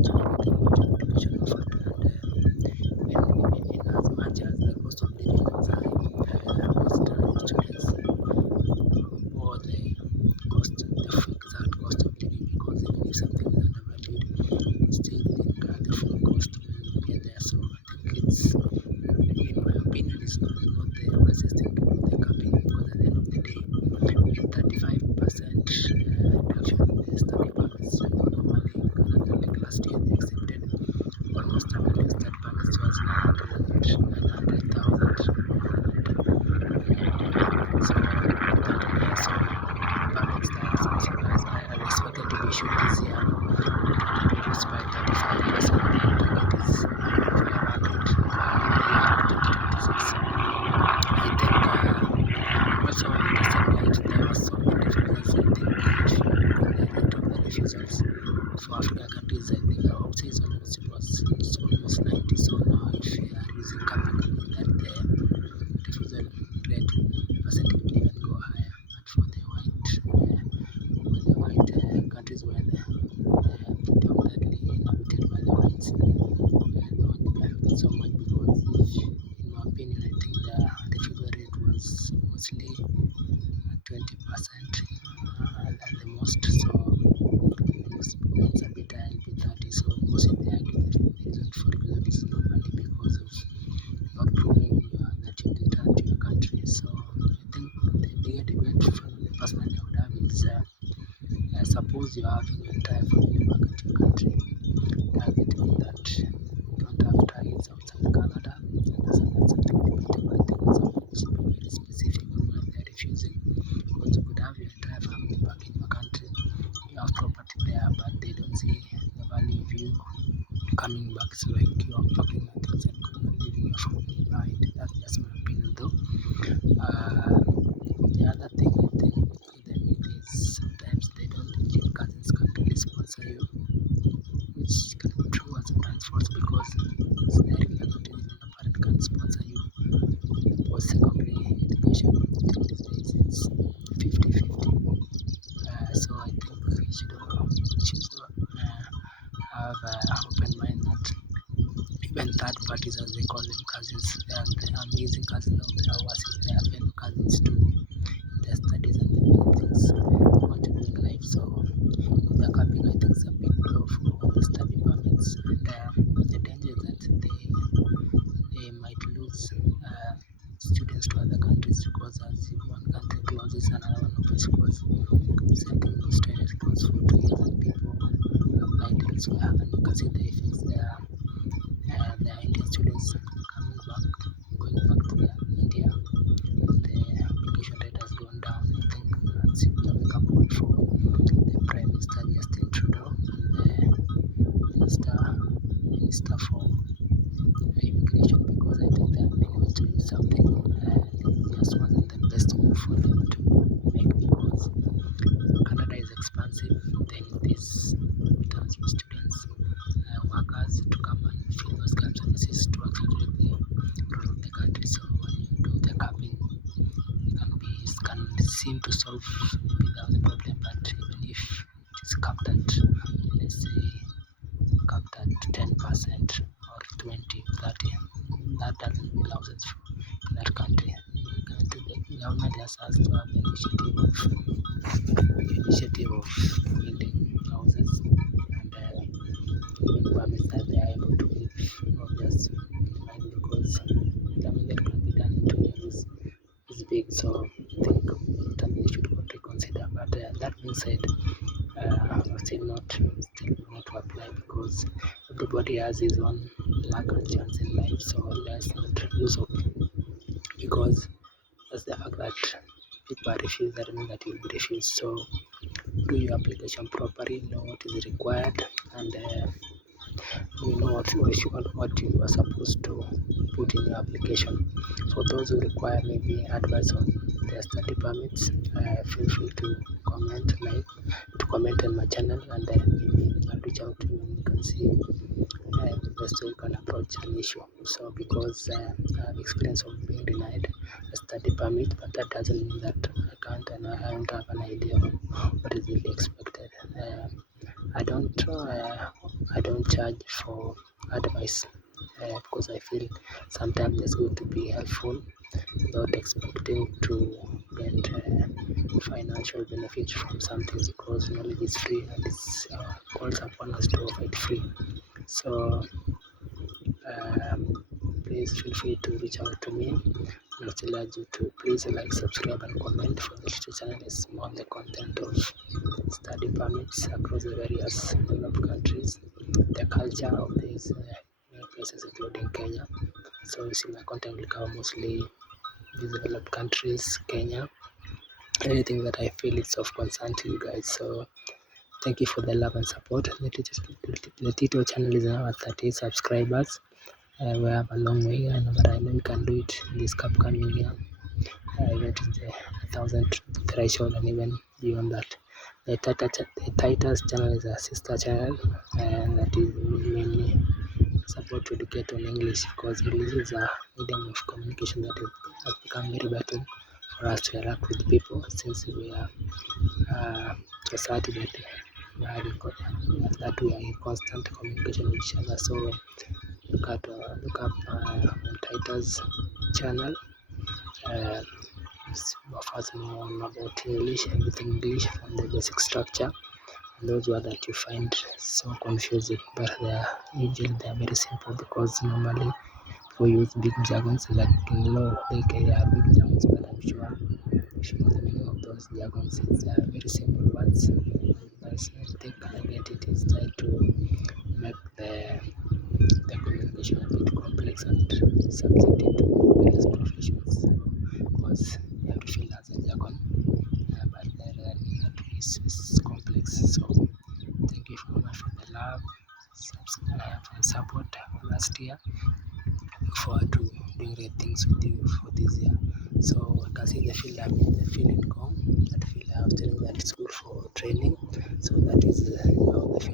So I think much application offered, and in as much as the cost of living was high, most students or the cost, the exact cost of living, because even if something is undervalued, still think the full cost will get there. So I think it's, in my opinion, it's not the wisest thing to do the capping, because at the end of the day, with 35% reduction in the study permits, normally in Canada, like last year, they accepted almost 100 study permits was 900,000. So that so permits that are expected to be issued this year to be reduced by 35%. The target is 500 by the year 2026. I think also in the same light there was so many differences. I think if you look at the rate of the refusals for African countries, I think I would say it's almost 90. So now if you are using capping, that the refusal rate percentage will even go higher. But for the white countries where predominantly inhabited by the whites, they won't be affected so much, because in my opinion, I think the refusal rate was mostly 20% at the most. So it's a bit high, a bit 30. So most of the argue the reason for refusal is normally because of not proving that you return to your country. So I think the bigger debate from the personally I would have is, suppose you are having your entire family back at your country. Does it mean that you don't have ties outside Canada? That's something debatable. I think it's something that should be very specific on why they are refusing. Because you could have your entire family back in your country, you have property there, but they don't see the value of you coming back. So like you are packing your things and going and leaving your family behind. That's just my opinion though. The other thing I think the myth is sometimes they don't believe cousins can really sponsor you, which can be true and sometimes false, because it's directly not even a parent can sponsor you post secondary education. I think these days it's 50-50. So I think you should have an open mind that even third parties, as they call them, cousins, they are the amazing cousins out there who assist their fellow cousins to their studies and the many things they want to do in life. So the capping, I think, is a big blow for the study permits, and the danger is that they might lose students to other countries, because as if one country closes, another one opens. Because same thing with Australia, it closed for 2 years and people applied elsewhere, and you can see the effects there. The Indian students coming back, going back to India, the application rate has gone down. I think that's a wake up call for the Prime Minister Justin Trudeau and the Minister for Immigration, because I think they are meant to do something. This just wasn't the best move for them to make, because Canada is expensive. They need these tons of students, workers to come and fill those gaps, and this is to accelerate the growth of the country. So when you do the capping, it can seem to solve maybe the problem, but even if it is capped at, let's say, capped at 10% or 20, 30, that doesn't mean houses for that country. The government just has to have the initiative of building houses, and giving permits that they are able to give, not just mine, because damage that can be done in 2 years is big. So I think something they should reconsider. But that being said, still not to apply, because everybody has his own luck and chance in life. So let's not lose hope, because that's the fact that people are refused, that means that you'll be refused. So do your application properly, know what is required, and you know what you are supposed to put in your application. For those who require maybe advice on their study permits, feel free to comment on my channel, and maybe I'll reach out to you and you can see the best way you can approach an issue. So because I have experience of being denied a study permit, but that doesn't mean that I can't, and I don't have an idea of what is really expected. I don't I don't charge for advice because I feel sometimes it's good to be helpful without expecting to get financial benefit from something, because knowledge is free and it's calls upon us to offer it free. So please feel free to reach out to me. I still urge you to please like, subscribe, and comment, for the YouTube channel is more on the content of study permits across the various developed countries, the culture of these places, including Kenya. So you see, my content will cover mostly these developed countries, Kenya, anything that I feel is of concern to you guys. So thank you for the love and support. The Tito channel is now at 38 subscribers. We have a long way, but I know we can do it in this upcoming year. That is the 1,000 threshold and even beyond that. The Titus channel is a sister channel, and that is mainly support to educate on English, because English is a medium of communication that has become very vital for us to interact with people, since we are society that we are in constant communication with each other. So look up on Titus channel. Offers more about English, everything English from the basic structure. And those words that you find so confusing, but they are very simple, because normally we use big jargons like in law, they are big jargons, but I'm sure if you know the meaning of those jargons, it's very simple words. I think identity is trying to make the communication a bit complex and subjective to various professions, because every field has a jargon, but the meaning is complex. So thank you very much for the love, for the support last year. Look forward to doing great things with you for this year. So I can see the field I'm in, the field income, that field I was telling that it's good for training. So that is how the field